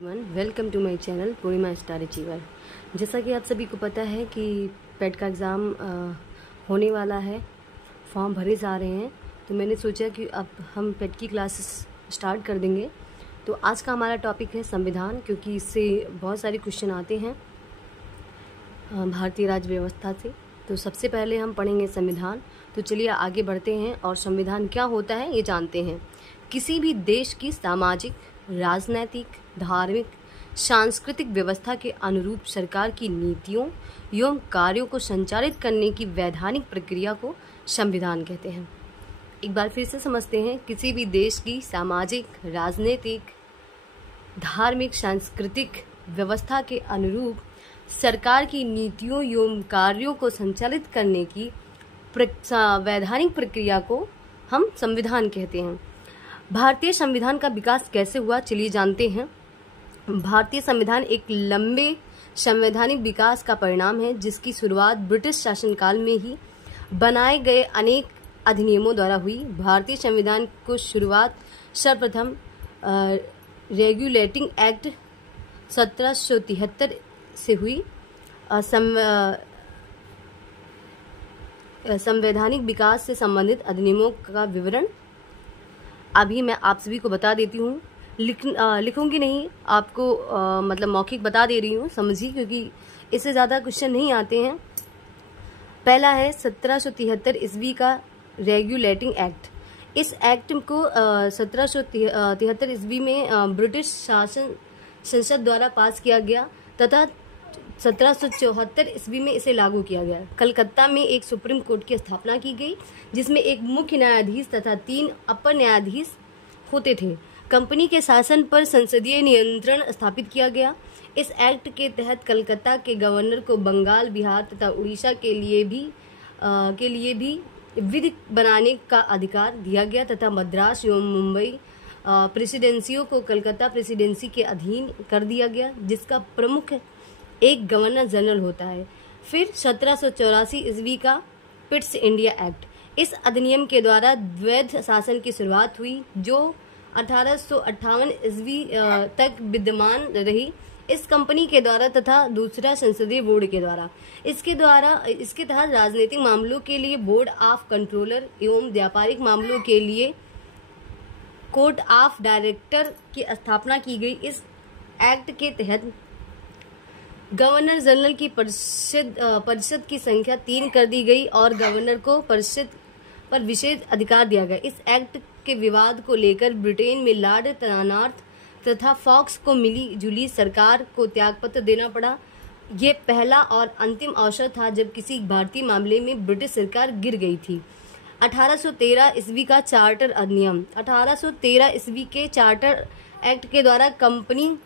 Welcome to my channel Purnima Star Achiever. जैसा कि आप सभी को पता है कि पेट का एग्ज़ाम होने वाला है, फॉर्म भरे जा रहे हैं, तो मैंने सोचा कि अब हम पेट की क्लासेस स्टार्ट कर देंगे। तो आज का हमारा टॉपिक है संविधान, क्योंकि इससे बहुत सारे क्वेश्चन आते हैं भारतीय राज्य व्यवस्था से। तो सबसे पहले हम पढ़ेंगे संविधान। तो चलिए आगे बढ़ते हैं और संविधान क्या होता है ये जानते हैं। किसी भी देश की सामाजिक, राजनैतिक, धार्मिक, सांस्कृतिक व्यवस्था के अनुरूप सरकार की नीतियों एवं कार्यों को संचालित करने की वैधानिक प्रक्रिया को संविधान कहते हैं। एक बार फिर से समझते हैं। किसी भी देश की सामाजिक, राजनीतिक, धार्मिक, सांस्कृतिक व्यवस्था के अनुरूप सरकार की नीतियों एवं कार्यों को संचालित करने की वैधानिक प्रक्रिया को हम संविधान कहते हैं। भारतीय संविधान का विकास कैसे हुआ, चलिए जानते हैं। भारतीय संविधान एक लंबे संवैधानिक विकास का परिणाम है, जिसकी शुरुआत ब्रिटिश शासनकाल में ही बनाए गए अनेक अधिनियमों द्वारा हुई। भारतीय संविधान को शुरुआत सर्वप्रथम रेगुलेटिंग एक्ट 1773 से हुई। संवैधानिक विकास से संबंधित अधिनियमों का विवरण अभी मैं आप सभी को बता देती हूँ। लिखूंगी नहीं, आपको मतलब मौखिक बता दे रही हूँ, समझिए, क्योंकि इससे ज़्यादा क्वेश्चन नहीं आते हैं। पहला है 1773 ईस्वी का रेगुलेटिंग एक्ट। इस एक्ट को 1773 ईस्वी में ब्रिटिश शासन संसद द्वारा पास किया गया तथा 1774 ईस्वी में इसे लागू किया गया। कलकत्ता में एक सुप्रीम कोर्ट की स्थापना की गई, जिसमें एक मुख्य न्यायाधीश तथा 3 अपर न्यायाधीश होते थे। कंपनी के शासन पर संसदीय नियंत्रण स्थापित किया गया। इस एक्ट के तहत कलकत्ता के गवर्नर को बंगाल, बिहार तथा उड़ीसा के लिए भी विधि बनाने का अधिकार दिया गया तथा मद्रास एवं मुंबई प्रेसिडेंसियों को कलकत्ता प्रेसिडेंसी के अधीन कर दिया गया, जिसका प्रमुख एक गवर्नर जनरल होता है। फिर 1784 ईस्वी का पिट्स इंडिया एक्ट। इस अधिनियम के द्वारा द्वैध शासन की शुरुआत हुई, जो 1858 ईस्वी तक विद्यमान रही। इस कंपनी के द्वारा तथा दूसरा संसदीय बोर्ड के द्वारा इसके तहत राजनीतिक मामलों के लिए बोर्ड ऑफ कंट्रोलर एवं व्यापारिक मामलों के लिए कोर्ट ऑफ डायरेक्टर की स्थापना की गई। इस एक्ट के तहत गवर्नर जनरल की परिषद की संख्या 3 कर दी गई और गवर्नर को परिषद पर विशेष अधिकार दिया गया। इस एक्ट के विवाद को लेकर ब्रिटेन में लॉर्ड टर्नौथ तथा फॉक्स को मिली जुली सरकार को त्यागपत्र देना पड़ा। ये पहला और अंतिम अवसर था जब किसी भारतीय मामले में ब्रिटिश सरकार गिर गई थी। 1813 ईस्वी का चार्टर अधिनियम। 1813 ईस्वी के चार्टर एक्ट के द्वारा कंपनी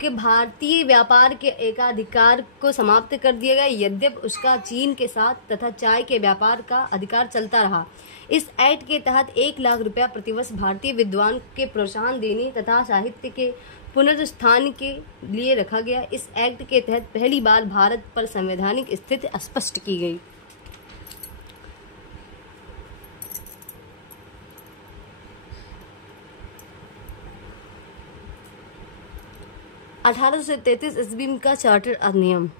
के भारतीय व्यापार के एकाधिकार को समाप्त कर दिया गया, यद्यपि उसका चीन के साथ तथा चाय के व्यापार का अधिकार चलता रहा। इस एक्ट के तहत 1 लाख रुपया प्रतिवर्ष भारतीय विद्वान के प्रोत्साहन देने तथा साहित्य के पुनरुत्थान के लिए रखा गया। इस एक्ट के तहत पहली बार भारत पर संवैधानिक स्थिति स्पष्ट की गई। – 1833 ईस्वी का चार्टर अधिनियम।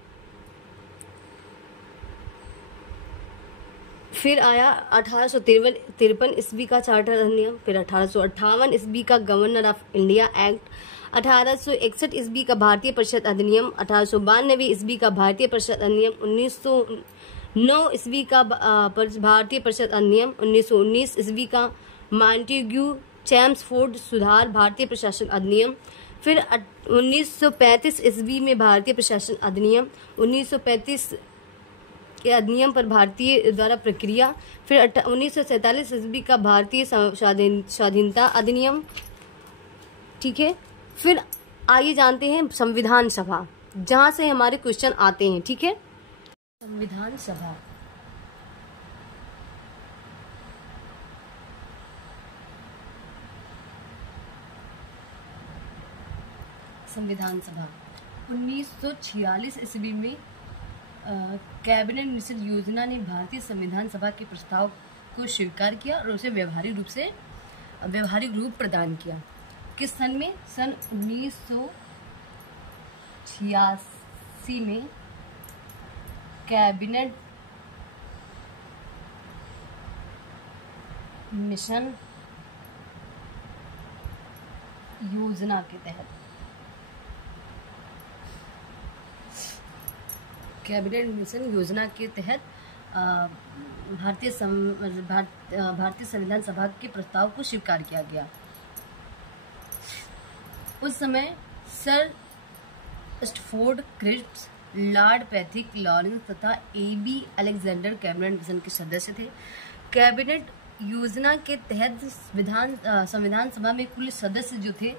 फिर आया 1853 ईस्वी का चार्टर अधिनियम। फिर 1858 ईस्वी का गवर्नर ऑफ इंडिया एक्ट। 1861 ईस्वी का भारतीय परिषद अधिनियम। 1892 ईस्वी का भारतीय परिषद अधिनियम। 1909 ईस्वी का भारतीय परिषद अधिनियम। 1919 ईस्वी का मॉन्टेग्यू चैम्सफोर्ड सुधार भारतीय प्रशासन अधिनियम। फिर 1935 ईस्वी में भारतीय प्रशासन अधिनियम। 1935 के अधिनियम पर भारतीय द्वारा प्रक्रिया। फिर 1947 ईस्वी का भारतीय स्वाधीनता अधिनियम। ठीक है। फिर आइए जानते हैं संविधान सभा, जहां से हमारे क्वेश्चन आते हैं। ठीक है। संविधान सभा। संविधान सभा 1946 ईस्वी में कैबिनेट मिशन योजना ने भारतीय संविधान सभा के प्रस्ताव को स्वीकार किया और उसे व्यवहारिक रूप प्रदान किया। किस सन में? सन 1986 में कैबिनेट मिशन योजना के तहत, कैबिनेट मिशन योजना के तहत भारतीय संविधान सभा के प्रस्ताव को स्वीकार किया गया। उस समय Sir Stafford Cripps, Lord Pethick Lawrence तथा AB अलेक्जेंडर कैबिनेट मिशन के सदस्य थे। कैबिनेट योजना के तहत संविधान सभा में कुल सदस्य जो थे,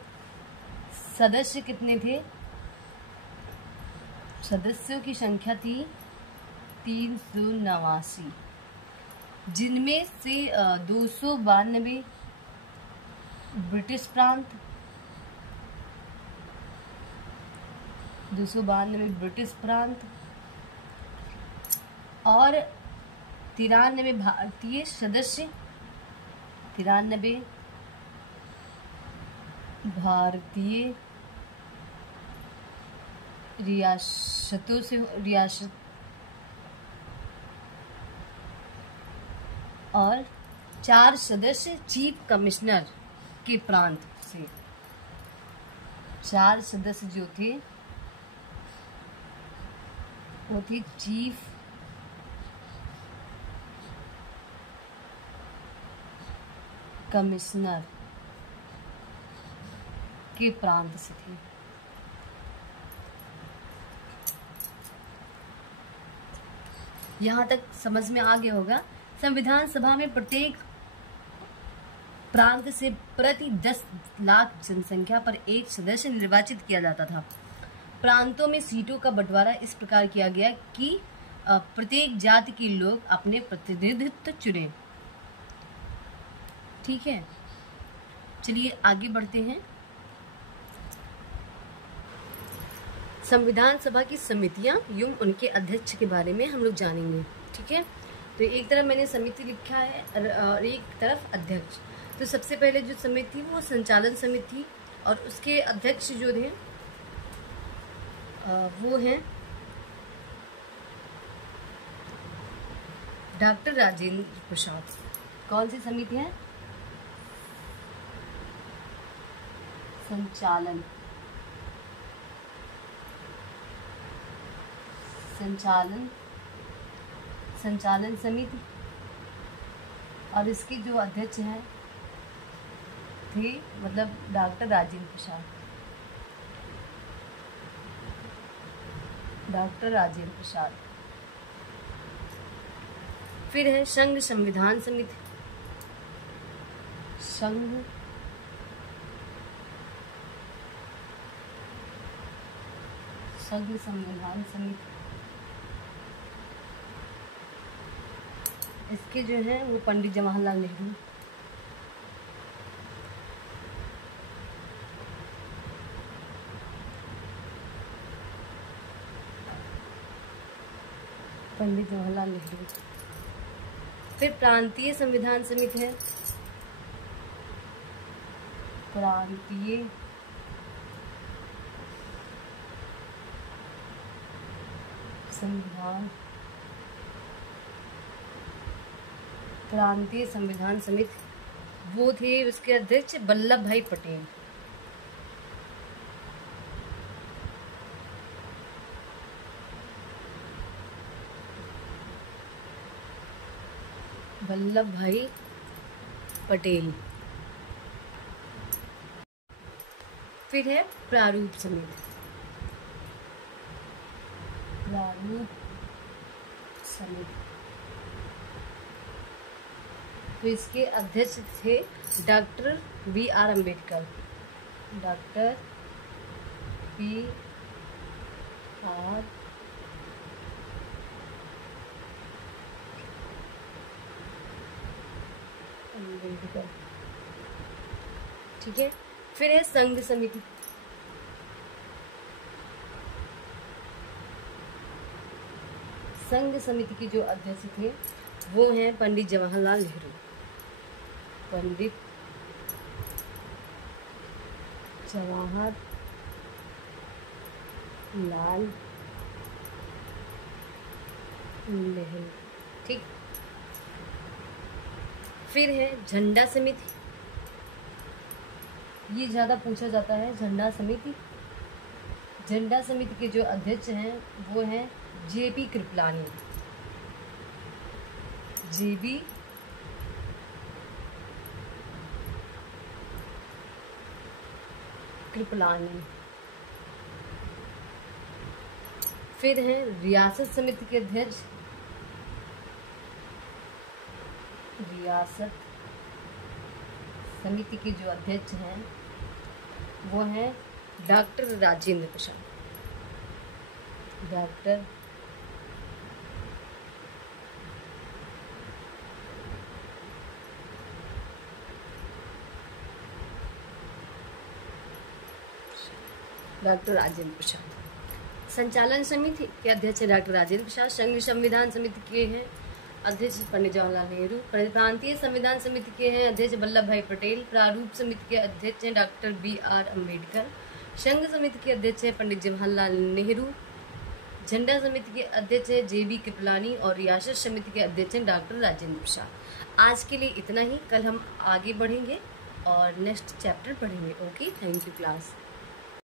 सदस्य कितने थे? सदस्यों की संख्या थी 389, जिनमें से 292 ब्रिटिश प्रांत, 292 ब्रिटिश प्रांत और 93 भारतीय सदस्य, 93 भारतीय रियासतों से, रियासत और 4 सदस्य चीफ कमिश्नर के प्रांत से। 4 सदस्य जो थे वो थे चीफ कमिश्नर के प्रांत से थे। यहाँ तक समझ में आ गया होगा। संविधान सभा में प्रत्येक प्रांत से प्रति 10 लाख जनसंख्या पर एक सदस्य निर्वाचित किया जाता था। प्रांतों में सीटों का बंटवारा इस प्रकार किया गया कि प्रत्येक जाति के लोग अपने प्रतिनिधित्व चुने। ठीक है, चलिए आगे बढ़ते हैं। संविधान सभा की समितियां एवं उनके अध्यक्ष के बारे में हम लोग जानेंगे। ठीक है, तो एक तरफ मैंने समिति लिखा है और एक तरफ अध्यक्ष। तो सबसे पहले जो समिति वो संचालन समिति, और उसके अध्यक्ष जो थे वो हैं डॉक्टर राजेंद्र प्रसाद। कौन सी समिति है? संचालन समिति, और इसके जो अध्यक्ष हैं थे मतलब डॉक्टर राजेंद्र प्रसाद, डॉक्टर राजेंद्र प्रसाद। फिर है संघ संविधान समिति, संघ संविधान समिति। इसके जो है वो पंडित जवाहरलाल नेहरू, पंडित जवाहरलाल नेहरू। फिर प्रांतीय संविधान समिति है, प्रांतीय संविधान समिति, वो थे उसके अध्यक्ष वल्लभ भाई पटेल। वल्लभ भाई पटेल। फिर है प्रारूप समिति, तो इसके अध्यक्ष थे doctor B.R. Ambedkar, doctor B.R. Ambedkar. ठीक है, फिर है संघ समिति, संघ समिति के जो अध्यक्ष थे वो हैं पंडित जवाहरलाल नेहरू, पंडित जवाहर लाल नेहरू। ठीक। फिर है झंडा समिति, ये ज़्यादा पूछा जाता है। झंडा समिति, झंडा समिति के जो अध्यक्ष हैं वो हैं जेबी कृपलानी। जेबी कृपलानी। फिर हैं रियासत समिति के अध्यक्ष, रियासत समिति के जो अध्यक्ष हैं वो हैं डॉक्टर राजेंद्र प्रसाद। डॉक्टर राजेंद्र प्रसाद। संचालन समिति के अध्यक्ष डॉक्टर राजेंद्र प्रसाद। संघ संविधान समिति के हैं अध्यक्ष पंडित जवाहरलाल नेहरू। प्रांतीय संविधान समिति के हैं अध्यक्ष वल्लभ भाई पटेल। प्रारूप समिति के अध्यक्ष हैं डॉक्टर BR अम्बेडकर। संघ समिति के अध्यक्ष हैं पंडित जवाहरलाल नेहरू। झंडा समिति के अध्यक्ष है JB कृपलानी और रियासत समिति के अध्यक्ष हैं डॉक्टर राजेंद्र प्रसाद। आज के लिए इतना ही, कल हम आगे बढ़ेंगे और नेक्स्ट चैप्टर पढ़ेंगे। Okay, thank you class.